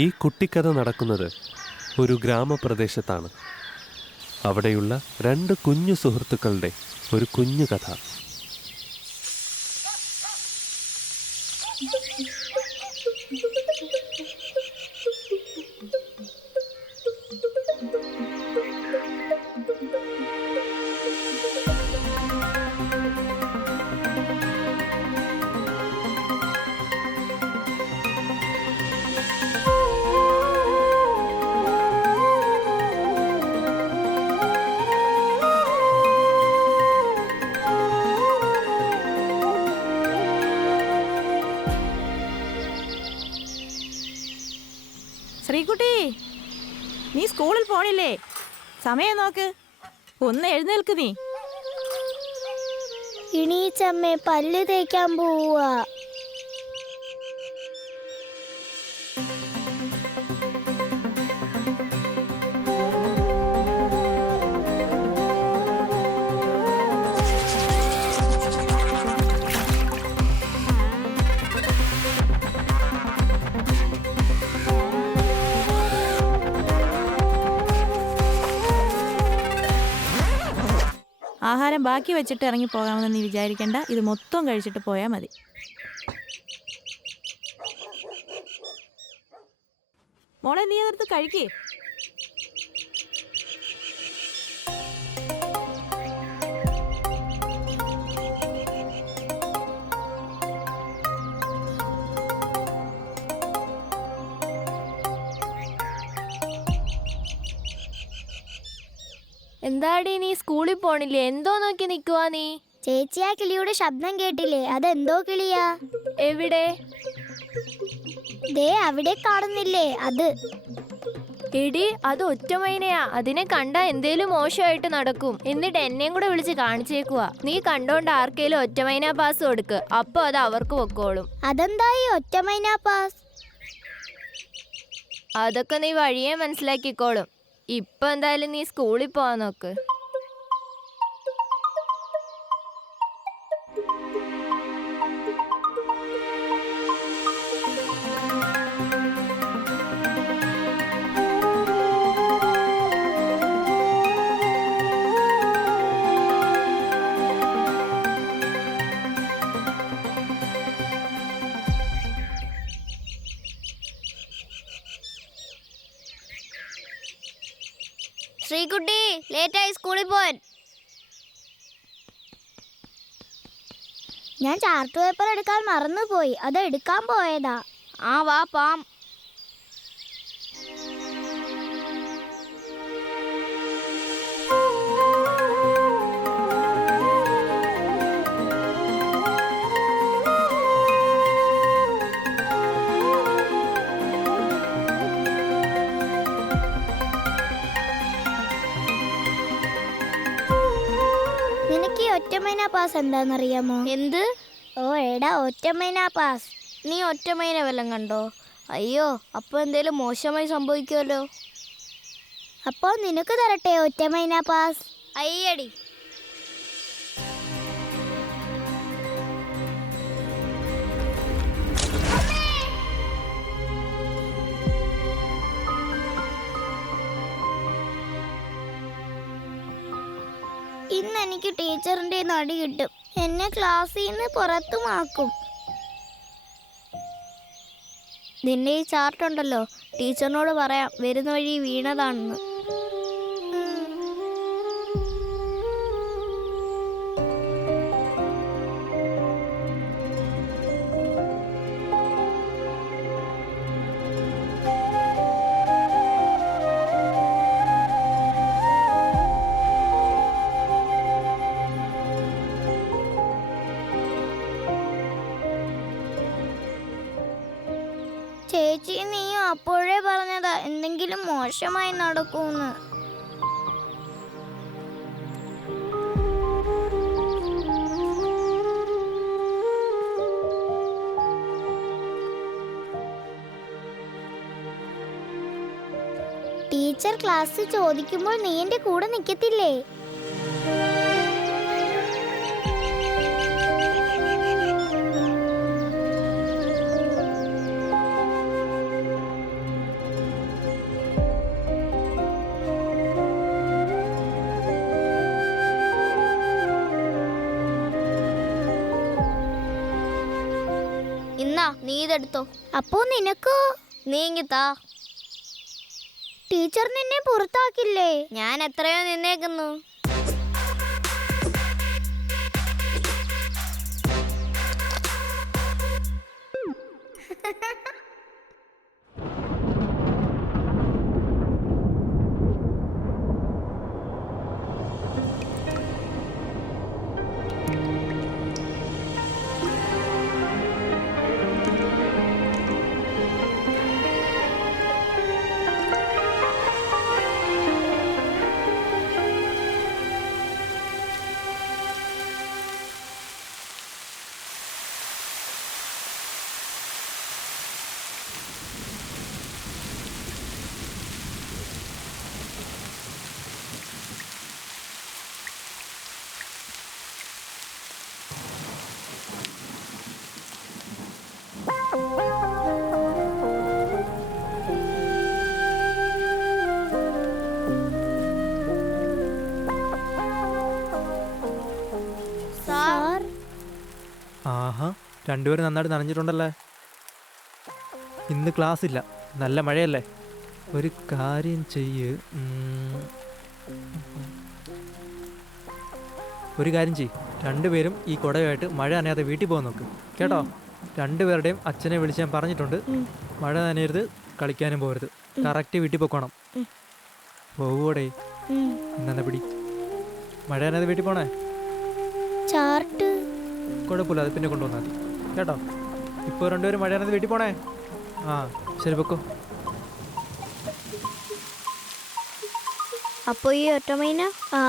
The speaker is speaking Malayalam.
ഈ കുട്ടിക്കഥ നടക്കുന്നത് ഒരു ഗ്രാമപ്രദേശത്താണ്. അവിടെയുള്ള രണ്ട് കുഞ്ഞു സുഹൃത്തുക്കളുടെ ഒരു കുഞ്ഞു കഥ. ശ്രീകുട്ടി, നീ സ്കൂളിൽ പോണില്ലേ? സമയം നോക്ക്, ഒന്ന് എഴുന്നേൽക്ക്. നീ ഇണീച്ചമ്മേ, പല്ല് തേക്കാൻ പോവാ. ആഹാരം ബാക്കി വെച്ചിട്ട് ഇറങ്ങി പോകാമെന്ന് നീ വിചാരിക്കണ്ട. ഇത് മൊത്തം കഴിച്ചിട്ട് പോയാൽ മതി. മോളെ, നീ അതെടുത്ത് കഴിക്കേ. എന്താടി നീ സ്കൂളിൽ പോണില്ലേ? എന്തോ നോക്കി നിക്കുവാ നീ? ചേച്ചി, ആ കിളിയുടെ ശബ്ദം കേട്ടില്ലേ? അതെന്തോ കിളിയാ? എവിടെ? ദേ അവിടെ കാണുന്നില്ലേ? അത്. എടി, അത് ഒറ്റമൈനയാ. അതിനെ കണ്ടാ എന്തേലും മോശമായിട്ട് നടക്കും. എന്നിട്ട് എന്നെയും കൂടെ വിളിച്ച് കാണിച്ചേക്കുവാ. നീ കണ്ടോണ്ട് ആർക്കേലും ഒറ്റമൈന പാസ് കൊടുക്ക്, അപ്പൊ അത് അവർക്ക് പൊക്കോളും. അതെന്തായി ഒറ്റമൈന പാസ്? അതൊക്കെ നീ വഴിയേ മനസ്സിലാക്കിക്കോളും. ഇപ്പൊ എന്തായാലും നീ സ്കൂളിൽ പോവാൻ നോക്ക്. ശ്രീകുട്ടി, ലേറ്റായി സ്കൂളിൽ പോവാൻ. ഞാൻ ചാർട്ട് പേപ്പർ എടുക്കാൻ മറന്നുപോയി. അത് എടുക്കാൻ പോയതാ. വാ പാം. നിനക്ക് ഈ ഒറ്റമൈന പാസ് എന്താണെന്നറിയാമോ? എന്ത്? ഓ എടാ, ഒറ്റമൈന പാസ്. നീ ഒറ്റമൈന വല്ലതും കണ്ടോ? അയ്യോ, അപ്പൊ എന്തേലും മോശമായി സംഭവിക്കുമല്ലോ. അപ്പോ നിനക്ക് തരട്ടെ ഒറ്റമൈന പാസ്? അയ്യടി. ഇന്ന് എനിക്ക് ടീച്ചറിന്റെ നടി കിട്ടും. എന്നെ ക്ലാസ്സിൽ നിന്ന് പുറത്തുമാക്കും. നിന്റെ ഈ ചാർട്ടുണ്ടല്ലോ, ടീച്ചറിനോട് പറയാം വരുന്ന വഴി വീണതാണെന്ന്. ചേച്ചി, നീ അപ്പോഴേ പറഞ്ഞതാ എന്തെങ്കിലും മോശമായി നടക്കൂന്ന്. ടീച്ചർ ക്ലാസ്സിൽ ചോദിക്കുമ്പോൾ നീ എന്റെ കൂടെ നിൽക്കത്തില്ലേ? നീ ഇതെടുത്തോ. അപ്പോ നിനക്കോ? നീങ്ങിത്താ. ടീച്ചർ നിന്നെ പുറത്താക്കില്ലേ? ഞാൻ എത്രയോ നിന്നേക്കുന്നു. സാർ, ആഹാ, രണ്ടുപേരും നന്നായിട്ട് നനഞ്ഞിട്ടുണ്ടല്ലേ. ഇന്ന് ക്ലാസ് ഇല്ല, നല്ല മഴയല്ലേ. ഒരു കാര്യം ചെയ്യ്. ഒരു കാര്യം ചെയ്യ്, രണ്ടുപേരും ഈ കുടയുമായിട്ട് മഴ നനയാതെ വീട്ടിൽ പോകാൻ നോക്ക് കേട്ടോ. രണ്ടുപേരുടെയും അച്ഛനെ വിളിച്ച് ഞാൻ പറഞ്ഞിട്ടുണ്ട്. മഴ നനയരുത്, കളിക്കാനും പോകരുത്. കറക്റ്റ് വീട്ടിൽ പോക്കണം. പോവൂടെ? എന്നാ പിടി. മഴ നനയാതെ വീട്ടിൽ പോണേ. ചാർട്ട് കുഴപ്പമില്ല, അത് പിന്നെ കൊണ്ടുവന്നാൽ മതി കേട്ടോ. ഇപ്പോൾ രണ്ടുപേരും മഴ നനയാതെ വീട്ടിൽ പോണേ. ആ ശരി, പൊക്കോ. അപ്പൊ ഈ ഒറ്റമൈന? ആ